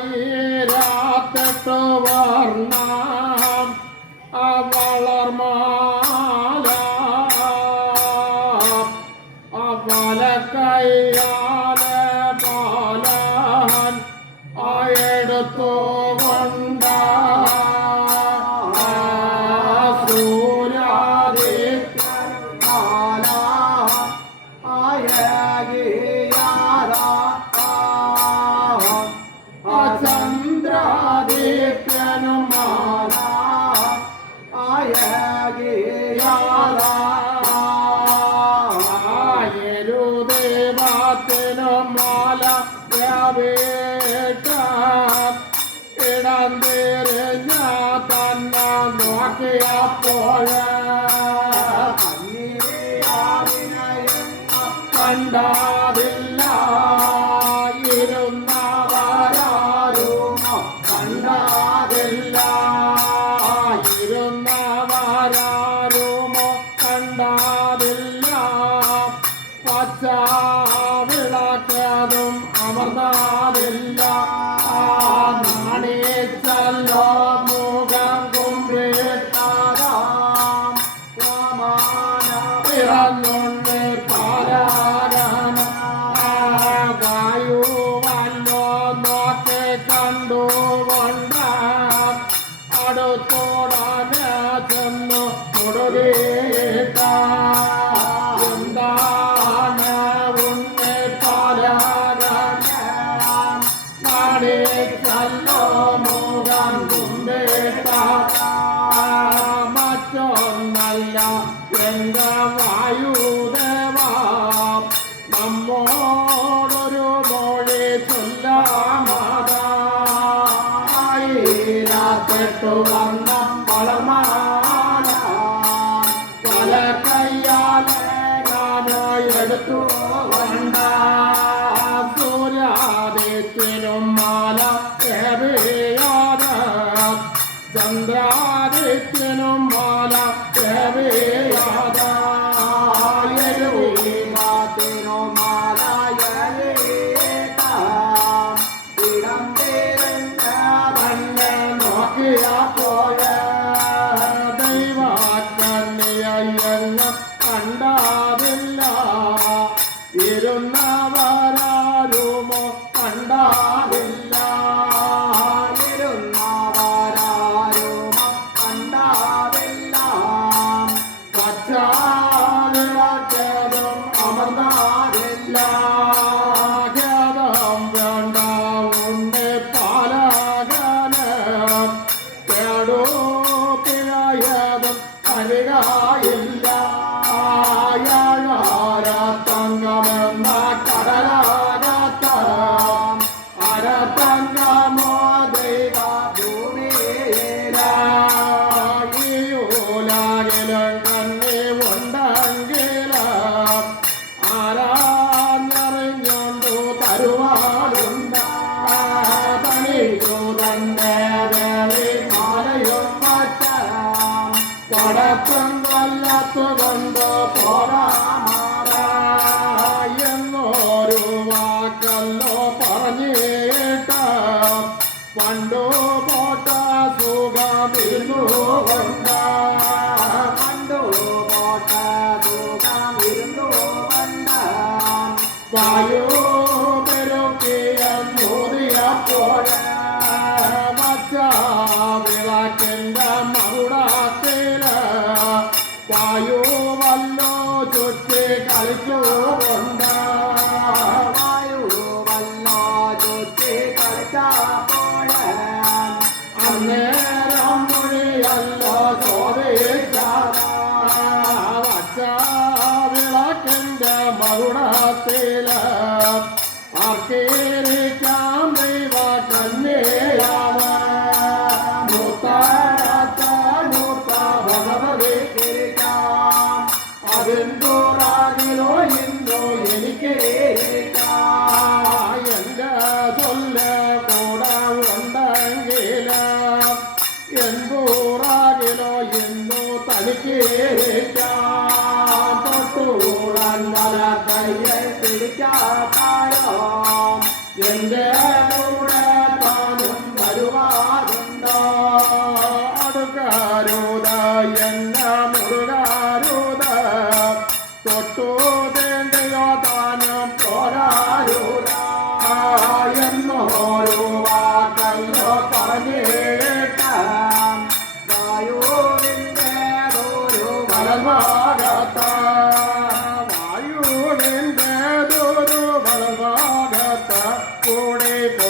ആയിരത്തെട്ടു വർണ്ണം വളർമാല വലക്കയ്യാലെ പാലൻ എടുത്തു കൊണ്ട ചന്ദ്രാദിത്യനും മാല ആയരുദേവത്തിനും മാല ഇടം തിരിഞ്ഞ തന്നെ നോക്കിയപ്പോൾ കണ്ടതില്ല ഇരുന്നവരാരുമോ കണ്ടതില്ല ഇരുന്നവരാരുമോ കണ്ടതില്ല പച്ച വിളക്കതും അമർന്നതില്ല നാണിച്ചല്ലോ മുഖം കുമ്പിട്ടാരാം പിറന്നുണ്ട് പാരാഗന വായുവല്ലോ നോക്കി കണ്ടുകൊണ്ട് അടുത്തോടനെ ചെന്നു മുടുകിട്ട എന്താണ് ഉണ്ണി പാരാഗന നാണിച്ചല്ലോ മുഖം കുമ്പിട്ട മറ്റൊന്നല്ല എന്റെ വായുദേവ നമ്മോടൊരു മൊഴി ചൊല്ലാമതായിരത്തെട്ടു വർണ്ണം വളർമാല പല കയ്യാലെ ഞാനോ എടുത്തു കൊണ്ട സൂര്യാദിത്യനും മാല ദേവിയാതെ ചന്ദ്രാദിത്യനും മാല ദേവിയാതെ ദൈവക്കണ്ണിയെല്ലാം കണ്ടതില്ല ഇരുന്നവരാരുമോ കണ്ടതില്ല ഇരുന്നവരാരുമോ കണ്ടതില്ല പച്ച വിളക്കതും അമർന്നതില്ല ഖേദം വേണ്ട ഉണ്ണി പാലകന് കേടു പിഴയതും അരികയില്ല തങ്കമെന്ന കടലാകത്ത അരതങ്കമോ ദൈവ ഭൂമിയിലും കണ്ണി ഉണ്ടെങ്കിൽ ആരാഞ്ഞറിഞ്ഞുണ്ടു തരുവാനുണ്ട് തനിക്കു തന്നെ ദേവി മാലയും വച്ച പടത്തും കൊല്ലത്തുകൊണ്ട് പോരാമാറെന്നൊരു വാക്കല്ലോ പറഞ്ഞിട്ട് പണ്ടു പോട്ട സുഖമിരുന്നു കൊണ്ട് പണ്ടു പോട്ട സുഖമിരുന്നു കൊണ്ട് വായു പെരുക്കിയ മോദിയപ്പോൾ വച്ച വിളക്കിന്റെ മറുടത്തില് വായുവല്ലോ ചുറ്റി കളിച്ചുകൊണ്ട് വായുവല്ലോ ചുറ്റി കളിച്ചപ്പോൾ അന്നേരം മൊഴിയല്ലോ ചോദിച്ച വച്ച വിളക്കിന്റെ മറുടത്തില് ആർക്കിരിക്കാം ദൈവ കന്യയാവ അതിന്തോറാകിലോ ഇന്നോ എനിക്ക് എന്റെ ചൊല്ല കൂടെ ഉണ്ടെങ്കിൽ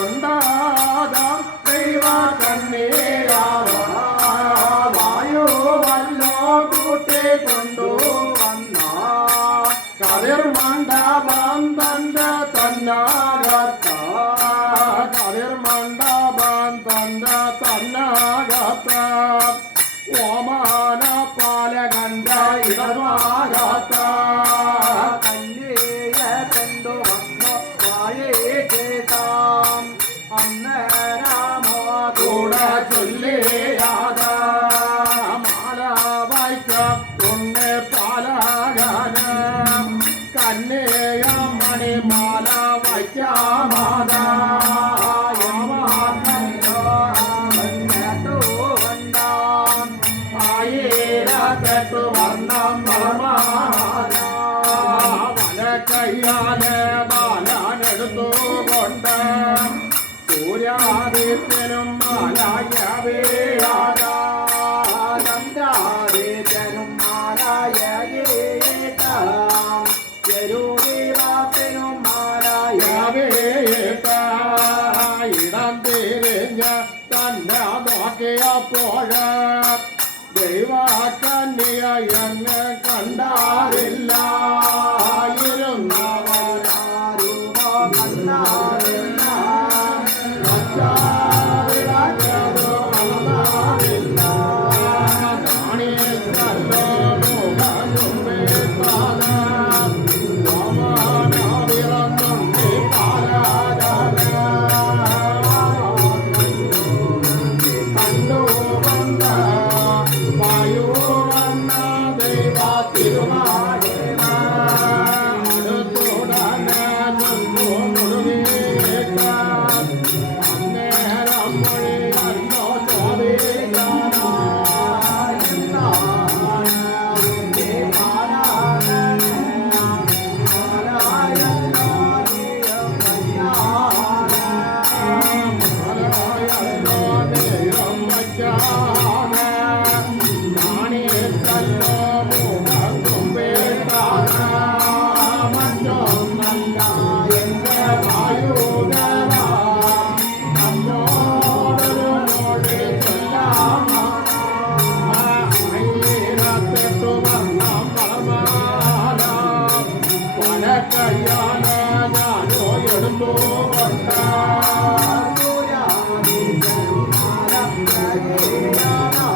കൊണ്ടാകാം ദൈവ കന്യയാവ വായുവല്ലോ കൂട്ടി കൊണ്ടുവന്ന കതിർ മണ്ഡപം തന്റെ തന്നാകത്ത കതിർ മണ്ഡപം തന്റെ തന്നാകത്ത ഓമാന പാലകണ്ട ഇടവാകത്ത കല്ലിയ കൊണ്ടുവന്നു വാഴേ കേൾക്കാം അന്നേരമോ കൂടെ ചൊല്ലിയാത മാല വായിക്കാം ഉണ്ണെ പാലകന കന്യയ മണിമാല വയ്ക്കാമാത ആയിരത്തെട്ടു വർണ്ണം വലക്കയ്യാലെ ബാലനെടുത്തുകൊണ്ട് സൂര്യാദിത്യനും മാലായവേയാത ചന്ദ്രാദിത്യനും മാലായകേട്ടാം യരൂപിവാപ്പിനും യാവേട്ട ഇടം തിരിഞ്ഞ തന്നെ നോക്കിയപ്പോൾ ദൈവകന്യ എന്ന് കണ്ടാറില്ല മാലായരുന്നവരാരുമോ കണ്ടാറില്ല ോ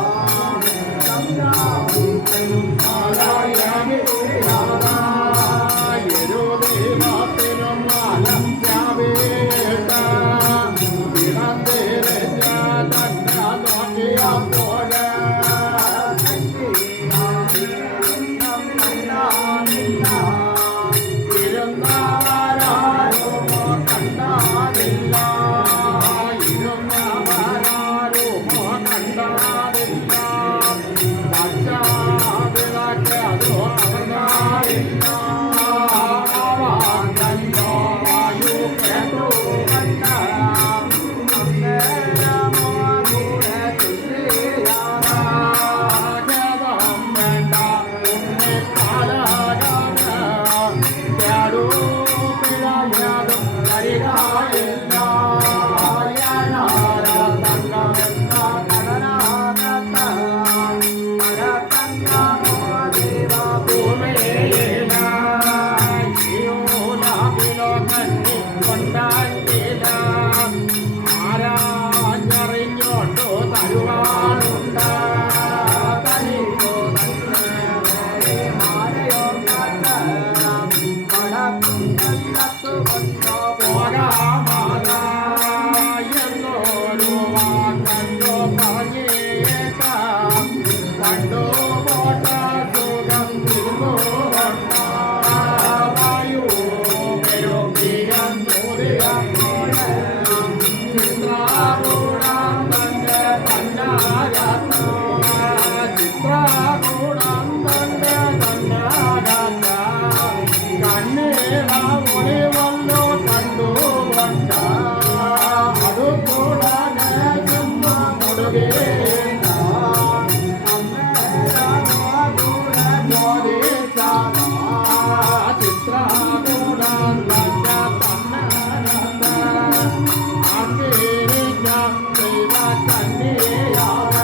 കാത്തിരിക്കാം ദൈവ കന്യയാവ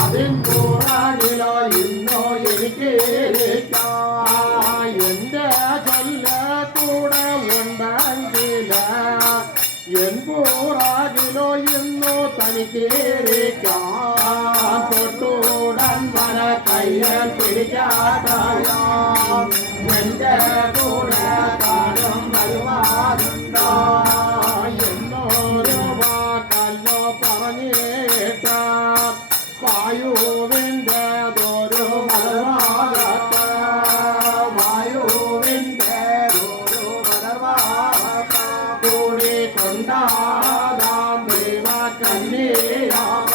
അതിൻ പുറകിലോ ഇന്നോ എനിക്ക് എന്റെ ചൊല്ല കൂടെ ഉണ്ടെങ്കില എൻ പുറകിലോ ഇന്നോ തനിക്കേറിക്കാം തൊട്ടുടൻ മന കയ്യിൽ പിടിക്കാതായാം എന്റെ കൂടെ താനും വരുവാനുണ്ടോ എന്നൊരു വാക്കല്ലോ പറഞ്ഞേട്ട വായുവിൻ്റെതൊരു മലർവാകത്ത വായുവിൻ്റെതൊരു മലർവാകത്ത കൂടി കൊണ്ടാതാം ദൈവ കന്യയാവ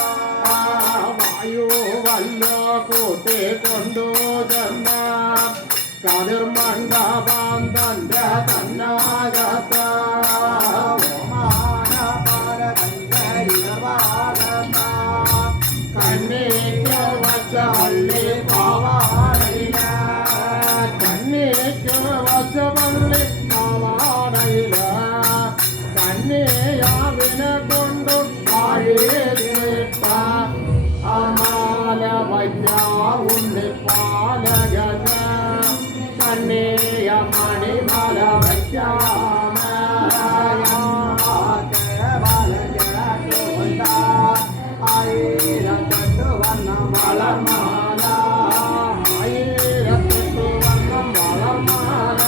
വായുവല്ലോ കൂട്ടിക്കൊണ്ടു ചെന്ന കതിർമണ്ഡപം തന്റെ തന്നാകത്ത കണ്ണിക്ക് വച്ച പള്ളി പാവാടയില കണ്ണിക്ക് വച്ച പള്ളി പാവാടയില കന്യാവിനെ കൊണ്ടു താഴേറിട്ട അമാല വയ്യ ഉണ്ണിപ്പാലകന കണ്ണിയ മണിമല വയ്ക്കാമ ആയിരത്തെട്ട് വർണ്ണം വളർമാല ആയിരത്തെട്ട് വർണ്ണം വളർമാല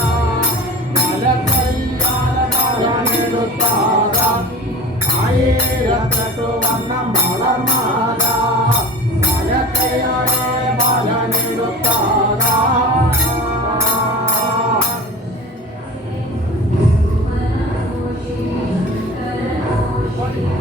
മലക്കയ്യാലെടുത്താറ ആയിരത്തെട്ട് വർണ്ണം വളർമാല മലക്കയ്യാലെ ബാലനെടുത്താറ